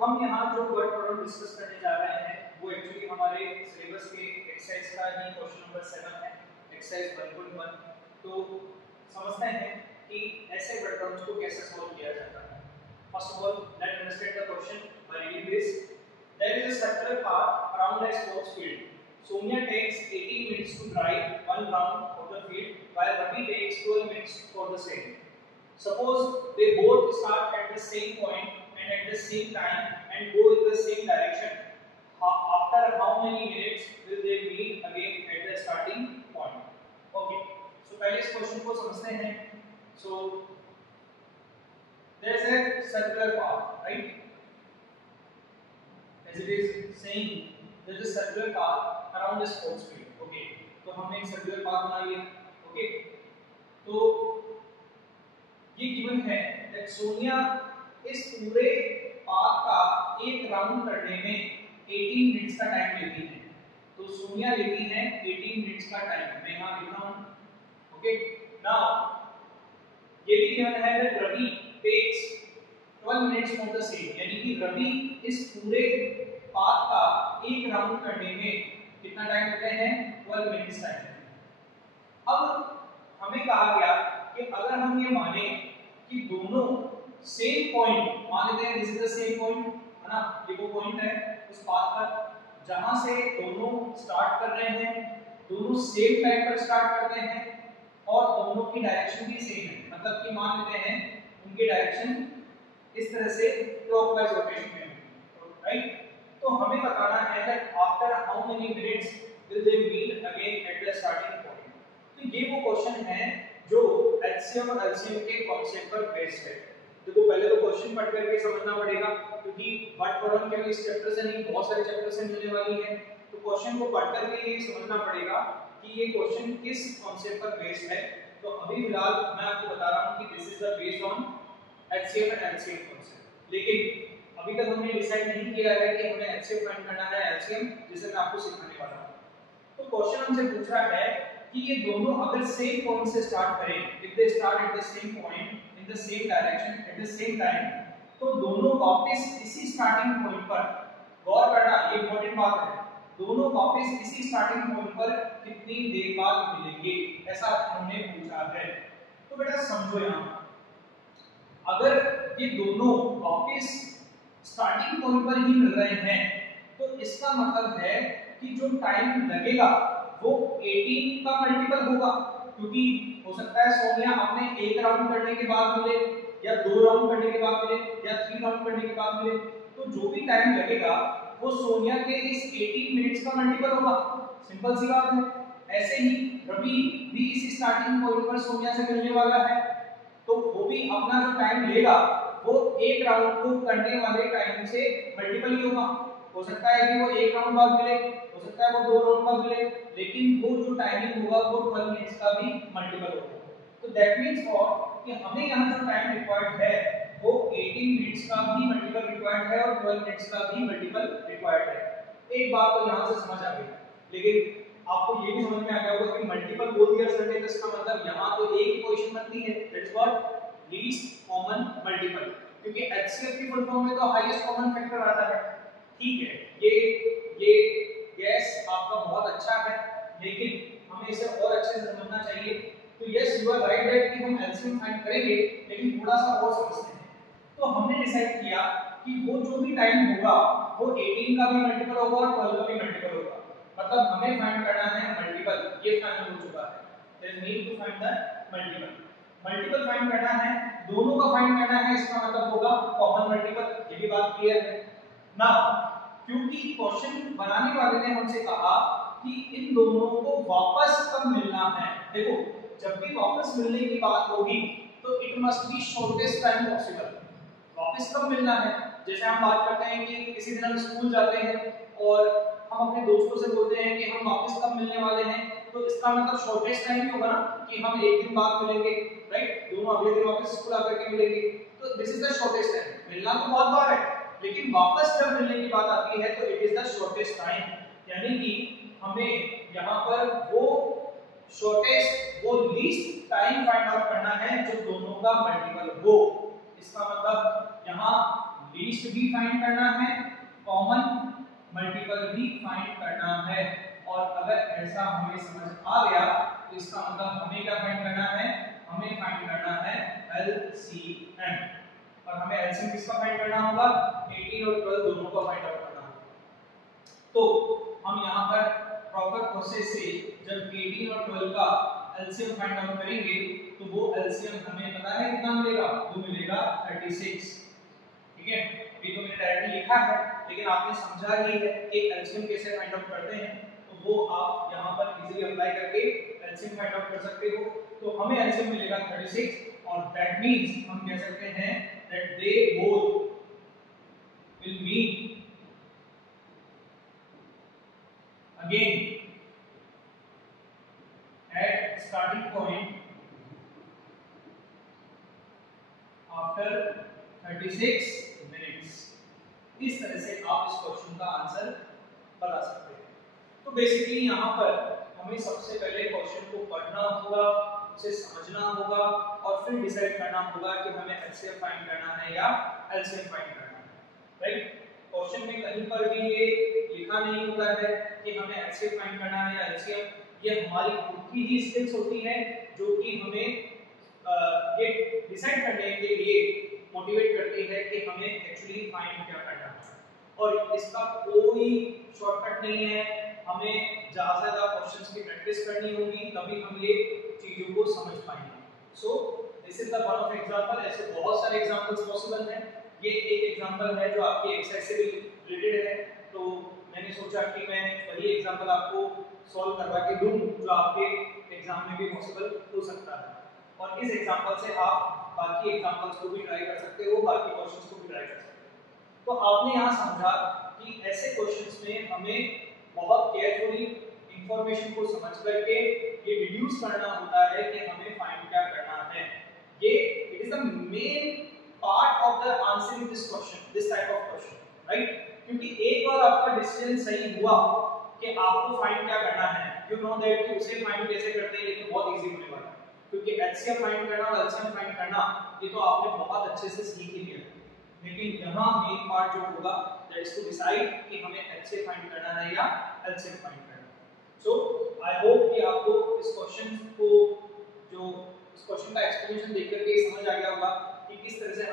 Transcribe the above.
हम यहाँ जो वर्ड प्रॉब्लम डिस्कस करने जा रहे हैं वो एक्चुअली हमारे सिलेबस के एक्सरसाइज का ही क्वेश्चन नंबर 7 है, एक्सरसाइज 1.1। तो समझते हैं कि ऐसे वर्ड प्रॉब्लम्स को कैसे सॉल्व किया जाता है। First of all let's understand the question by reading this. There is a circular path around a sports field. Soumya takes 18 minutes to drive one round of the field, while Ravi takes 12 minutes for the same. Suppose they both start at the same point and at the same time and go in the same direction. After how many minutes will they meet again at the starting point? Okay. So पहले इस question को समझते हैं. So there is a circular path, right? As it is saying, there is a circular path around the sports field. Okay. तो हमने एक circular path बना लिया. Okay. तो ये गिवन है that सोनिया इस पूरे पाथ का एक राउंड करने में 18 मिनट्स का टाइम लेती है. तो सोनिया लेती है 18 मिनट्स का टाइम. मैं यहाँ लिख रहा हूँ. ओके. नाउ ये भी गिवन है that Ravi takes 12 minutes for the same, यानी कि रवि इस पूरे पाथ का एक राउंड करने में कितना टाइम लेते हैं? 12 मिनट्स टाइम. अब हमें कहा गया कि अगर हम ये माने कि दोनों सेम पॉइंट, मान लेते हैं this is the same point, है ना, ये वो पॉइंट है उस पाथ पर जहां से दोनों स्टार्ट कर रहे हैं, दोनों सेम टाइम पर स्टार्ट करते हैं और दोनों की डायरेक्शन भी सेम है. मतलब कि मान लेते हैं उनकी डायरेक्शन इस तरह से क्लॉकवाइज रोटेशन में है, राइट? तो हमें बताना है that after how many minutes will they meet again at the starting point. तो ये वो क्वेश्चन है जो एचसीएम और एलसीएम के कॉन्सेप्ट पर बेस्ड है. देखो पहले तो क्वेश्चन पढ़ करके समझना पड़ेगा, क्योंकि वर्ड प्रॉब्लम केवल इस चैप्टर से नहीं बहुत सारे चैप्टर से मिलने वाली है. तो क्वेश्चन को पढ़ करके ये समझना पड़ेगा कि ये क्वेश्चन किस कॉन्सेप्ट पर बेस्ड है. तो अभी फिलहाल मैं आपको बता रहा हूँ कि this is the based on HCM and LCM concept. लेकिन अभी तक हमने डिसाइड नहीं किया है कि हमें एचसीएम फाइंड करना है एलसीएम, जिसे मैं आपको सिखाने वाला हूं. तो क्वेश्चन हमसे पूछ रहा है कि ये दोनों अगर सेम पॉइंट से स्टार्ट करें, if they start at the same point in the same direction at the same time, तो दोनों वापस इसी स्टार्टिंग पॉइंट पर, गौर करना ये इंपॉर्टेंट बात है, दोनों वापस इसी स्टार्टिंग पॉइंट पर कितनी देर बाद मिलेंगे, ऐसा हमने पूछा है. तो बेटा समझो यहां, अगर ये दोनों वापस स्टार्टिंग पॉइंट पर ही मिल रहे हैं तो इसका मतलब है कि जो टाइम लगेगा वो 18 का मल्टीपल होगा, क्योंकि हो सकता है सोनिया अपने एक राउंड करने के बाद मिले या 2 राउंड करने के बाद मिले या 3 राउंड करने के बाद मिले. तो जो भी टाइम लगेगा वो सोनिया के इस 18 मिनट्स का मल्टीपल होगा. सिंपल सी बात है. ऐसे ही रवि भी इसी स्टार्टिंग पॉइंट पर सोनिया से मिलने वाला है, तो वो भी अपना जो टाइम लेगा वो एक राउंड को करने वाले टाइम से मल्टीपल ही होगा. हो सकता है कि वो एक राउंड बाद मिले, हो सकता है वो 2 राउंड बाद मिले, लेकिन वो जो टाइमिंग होगा वो 12 मिनट्स का भी मल्टीपल होगा. तो दैट मींस व्हाट कि हमें यहां जो टाइम रिक्वायर्ड है वो 18 मिनट्स का भी मल्टीपल रिक्वायर्ड है और 12 मिनट्स का भी मल्टीपल रिक्वायर्ड है. एक बात तो यहां से समझ आ गई, लेकिन आपको ये भी समझ में आ गया होगा कि मल्टीपल बोल दिया सर ने, इसका मतलब यहां तो एक ही क्वेश्चन बनती है, that's what least common multiple, क्योंकि एचसीएफ की फुल फॉर्म में तो हाईएस्ट कॉमन फैक्टर आता है. ठीक है, ये गैस आपका बहुत अच्छा है, लेकिन हमें इसे और अच्छे से समझना चाहिए. तो yes you are right that कि हम एलसीएम फाइंड करेंगे, लेकिन थोड़ा सा और समझते हैं. तो हमने डिसाइड किया कि वो जो भी टाइम होगा वो 18 का भी मल्टीपल होगा और 12 का भी मल्टीपल होगा. मतलब हमें फाइंड करना है मल्टीपल. ये फाइनल हो चुका है. There is need to find the multiple. Multiple find करना है, दोनों का फाइंड करना है, इसका मतलब होगा कॉमन मल्टीपल. ये भी बात क्लियर है. नाउ क्योंकि क्वेश्चन बनाने वाले ने हमसे कहा कि इन दोनों को वापस कब मिलना है. देखो जब भी वापस मिलने की बात होगी तो it must be shortest time possible. वापस कब मिलना है, जैसे हम बात करते हैं कि किसी दिन हम स्कूल जाते हैं और हम अपने दोस्तों से बोलते हैं कि हम वापस कब मिलने वाले हैं, तो इसका मतलब शॉर्टेस्ट टाइम ही होगा ना कि हम एक दिन बाद मिलेंगे, राइट? दोनों अगले दिन वापस स्कूल आकर के मिलेंगे. तो this is the shortest time. मिलना तो बहुत बार है, लेकिन वापस जब मिलने की बात आती है तो it is the shortest time. यानी कि हमें यहाँ पर वो शॉर्टेस्ट, वो लीस्ट टाइम फाइंड आउट करना है जो दोनों का मल्टीपल हो. इसका मतलब यहाँ लीस्ट भी फाइंड करना है, कॉमन मल्टीपल भी फाइंड करना है। और अगर ऐसा हमें समझ आ गया तो इसका मतलब हमें क्या फाइंड करना है, हमें फाइंड करना है LCM। और हमें LCM किसका फाइंड करना होगा, 18 और 12 दोनों का फाइंड आउट करना होगा। तो हम यहाँ पर प्रॉपर प्रोसेस से जब 18 और 12 का LCM फाइंड आउट करेंगे तो वो LCM हमें पता है कितना मिलेगा, वो मिलेगा 36। ठीक है, अभी तो मैंने डायरेक्टली लिखा है लेकिन आपने समझा ही है कि LCM कैसे फाइंड आउट करते हैं, तो वो आप यहाँ पर इजीली अप्लाई करके LCM फाइंड आउट कर सकते हो। तो हमें LCM मिलेगा 36 और दैट मींस हम कह सकते हैं that they both will meet again at starting point after 36 minutes। इस तरह से आप इस क्वेश्चन का आंसर बता सकते हैं। तो बेसिकली यहाँ पर हमें सबसे पहले क्वेश्चन को पढ़ना होगा, उसे समझना होगा और फिर डिसाइड करना होगा कि हमें HCF फाइंड करना है या LCM फाइंड करना है, राइट। क्वेश्चन में कहीं पर भी ये लिखा नहीं होता है कि हमें HCF फाइंड करना है या LCM, ये हमारी खुद की ही स्किल्स होती है जो कि हमें ये डिसाइड करने के लिए मोटिवेट करती है कि हमें एक्चुअली फाइंड क्या करना है। और इसका कोई शॉर्टकट नहीं है, हमें ज़्यादा से ज़्यादा क्वेश्चंस की प्रैक्टिस करनी होगी तभी हम ये चीज़ों को समझ पाएंगे। So this is the one of example, ऐसे बहुत सारे एग्जांपल्स पॉसिबल हैं। ये एक एग्जांपल है जो आपकी एक्सरसाइज से भी रिलेटेड है, तो मैंने सोचा कि मैं वही एग्जांपल आपको सॉल्व करवा के दूं जो आपके एग्जाम में भी पॉसिबल हो सकता है। और इस एग्जांपल से आप बाकी एग्जांपल्स को भी ट्राई कर सकते हो, बाकी क्वेश्चंस को भी ट्राई कर सकते हो। तो आपने यहाँ समझा कि ऐसे क्वेश्चंस में हमें बहुत केयरफुली इंफॉर्मेशन को समझ करके ये डिड्यूस करना होता है कि हमें फाइंड क्या करना है। ये it is the main part of the answering this question, this type of question, right. क्योंकि एक बार आपका डिसीजन सही हुआ कि आपको फाइंड क्या करना है, यू नो दैट कि उसे फाइंड कैसे करते हैं, ये तो बहुत इजी होने वाला है। क्योंकि HCF फाइंड करना और LCM फाइंड करना ये तो आपने बहुत अच्छे से सीख ही लिया, लेकिन यहाँ मेन पार्ट जो होगा दैट इज टू डिसाइड कि हमें HCF फाइंड करना है या LCM फाइंड करना है। सो आई होप कि आपको इस क्वेश्चन का एक्सप्लेनेशन देख करके समझ आ गया होगा कि किस तरह से